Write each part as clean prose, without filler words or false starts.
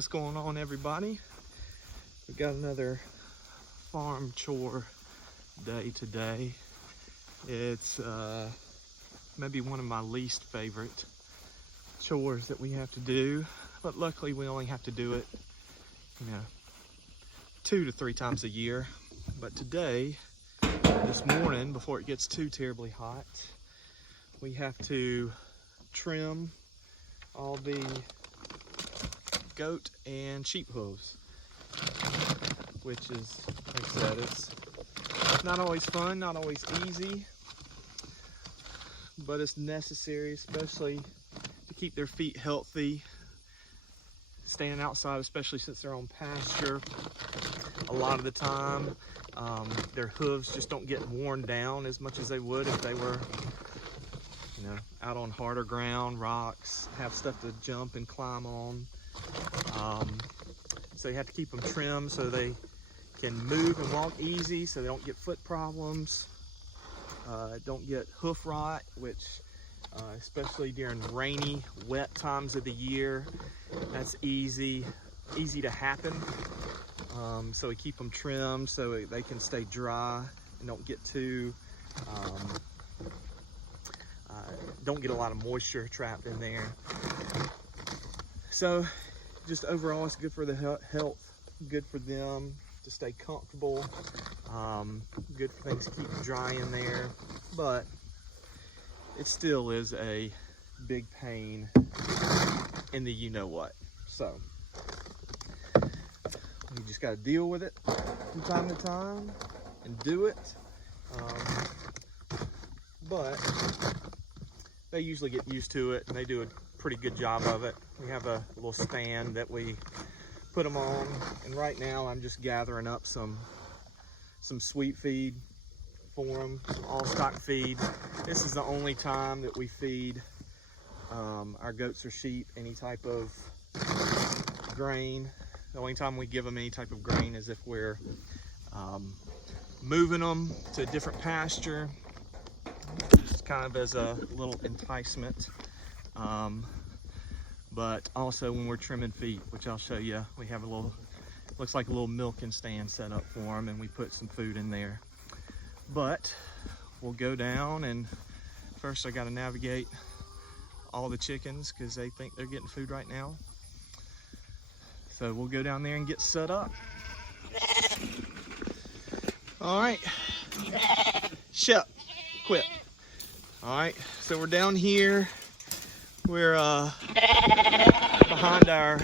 What's going on, everybody? We got another farm chore day today. It's maybe one of my least favorite chores that we have to do, but luckily we only have to do it, 2 to 3 times a year. But today, this morning, before it gets too terribly hot, we have to trim all the goat and sheep hooves, which is, like I said, it's not always fun, not always easy, but it's necessary, especially to keep their feet healthy, standing outside, especially since they're on pasture. A lot of the time, their hooves just don't get worn down as much as they would if they were, out on harder ground, rocks, have stuff to jump and climb on. So you have to keep them trimmed so they can move and walk easy, so they don't get foot problems, don't get hoof rot, which especially during rainy, wet times of the year, that's easy to happen. So we keep them trimmed so they can stay dry and don't get too, don't get a lot of moisture trapped in there. So just overall, it's good for the health, good for them to stay comfortable, good for things to keep dry in there, but it still is a big pain in the you-know-what. So you just got to deal with it from time to time and do it, but they usually get used to it and they do a pretty good job of it. We have a little stand that we put them on, and right now I'm just gathering up some sweet feed for them, all stock feed. This is the only time that we feed our goats or sheep any type of grain. The only time we give them any type of grain is if we're moving them to a different pasture, just kind of as a little enticement. But also when we're trimming feet, which I'll show you, we have a little, looks like a little milking stand set up for them, and we put some food in there. But we'll go down, and first I got to navigate all the chickens because they think they're getting food right now. So we'll go down there and get set up. All right, shut, quit. All right, so we're down here. We're behind our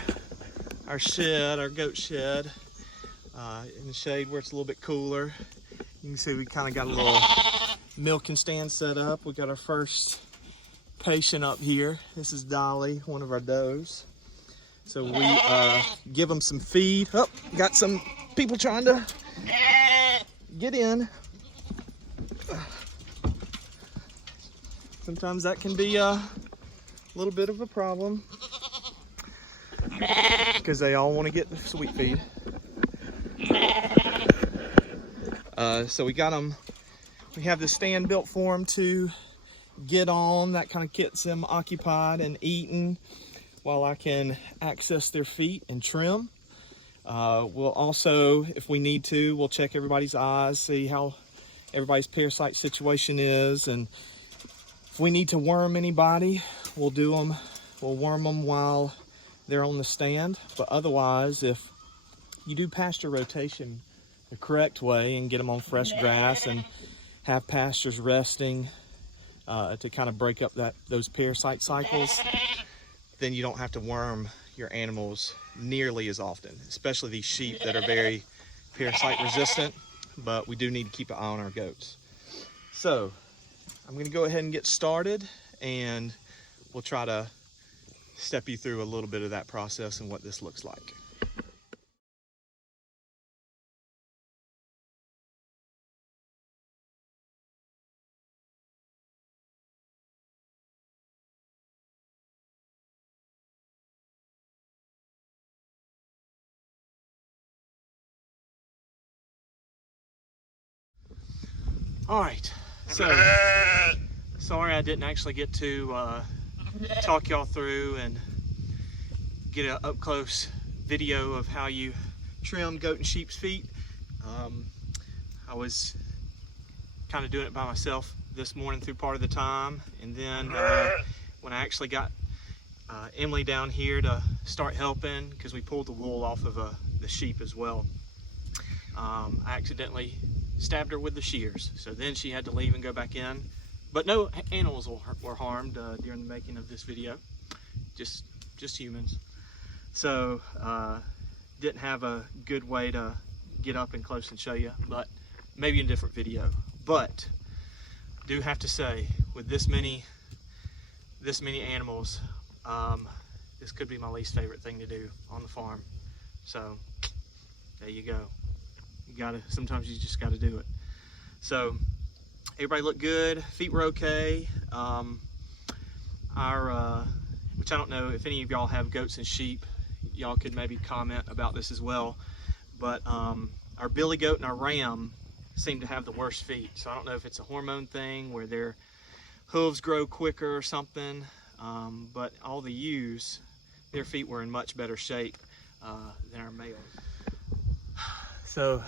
shed, our goat shed, in the shade where it's a little bit cooler. You can see we kind of got a little milking stand set up. We got our first patient up here. This is Dolly, one of our does. So we give them some feed. Oh, got some people trying to get in. Sometimes that can be a little bit of a problem because they all want to get the sweet feed. So we got them, we have the stand built for them to get on. That kind of gets them occupied and eating while I can access their feet and trim. We'll also, if we need to, we'll check everybody's eyes, see how everybody's parasite situation is, and if we need to worm anybody, we'll do them. We'll worm them while they're on the stand. But otherwise, if you do pasture rotation the correct way and get them on fresh grass and have pastures resting to kind of break up those parasite cycles, then you don't have to worm your animals nearly as often, especially these sheep that are very parasite resistant. But we do need to keep an eye on our goats. So I'm going to go ahead and get started, and we'll try to step you through a little bit of that process and what this looks like. All right, so sorry I didn't actually get to talk y'all through and get an up close video of how you trim goat and sheep's feet. I was kind of doing it by myself this morning through part of the time, and then when I actually got Emily down here to start helping, because we pulled the wool off of the sheep as well, I accidentally stabbed her with the shears, so then she had to leave and go back in. But no animals were harmed during the making of this video, just humans. So didn't have a good way to get up and close and show you, but maybe in a different video. But do have to say, with this many animals, this could be my least favorite thing to do on the farm. So there you go. Sometimes you just gotta do it. So everybody looked good, feet were okay. Which I don't know if any of y'all have goats and sheep, y'all could maybe comment about this as well. But our billy goat and our ram seem to have the worst feet. So I don't know if it's a hormone thing where their hooves grow quicker or something. But all the ewes, their feet were in much better shape than our males. So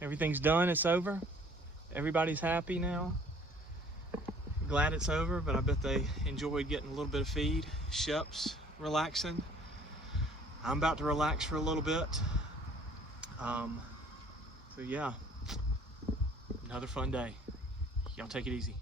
everything's done, it's over. Everybody's happy now. Glad it's over, but I bet they enjoyed getting a little bit of feed. Shep's relaxing. I'm about to relax for a little bit. So yeah, another fun day. Y'all take it easy.